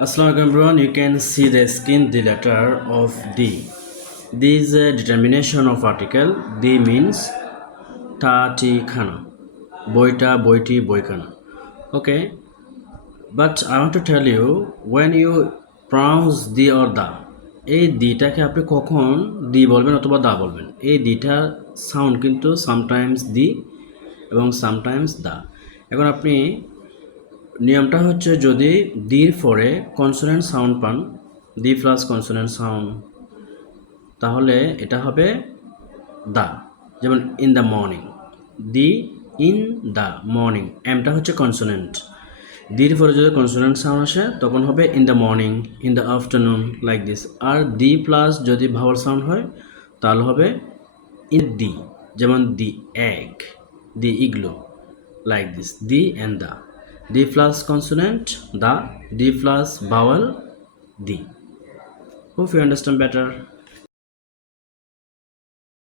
Assalamualaikum everyone. You can see the skin the letter of D. D is a determination of article. D means ta ti khana. Boita boiti boikana. Okay, but I want to tell you when you pronounce the or the এই দিটাকে আপনি কখন দি বলবেন অথবা দা বলবেন এই দিটার sound কিন্তু sometimes দি এবং sometimes দা এখন আপনি নিয়মটা হচ্ছে যদি দির পরে কনসোনেন্ট সাউন্ড পান দি প্লাস কনসোনেন্ট সাউন্ড তাহলে এটা হবে দা যেমন in the morning the in the morning এমটা হচ্ছে কনসোনেন্ট দির পরে যদি কনসোনেন্ট সাউন্ড আসে তখন হবে in the morning in the afternoon like this আর দি প্লাস যদি ভাওয়াল সাউন্ড হয় তাহলে হবে ইন দি যেমন the egg the igloo like this the and the d plus consonant the d plus vowel the hope you understand better.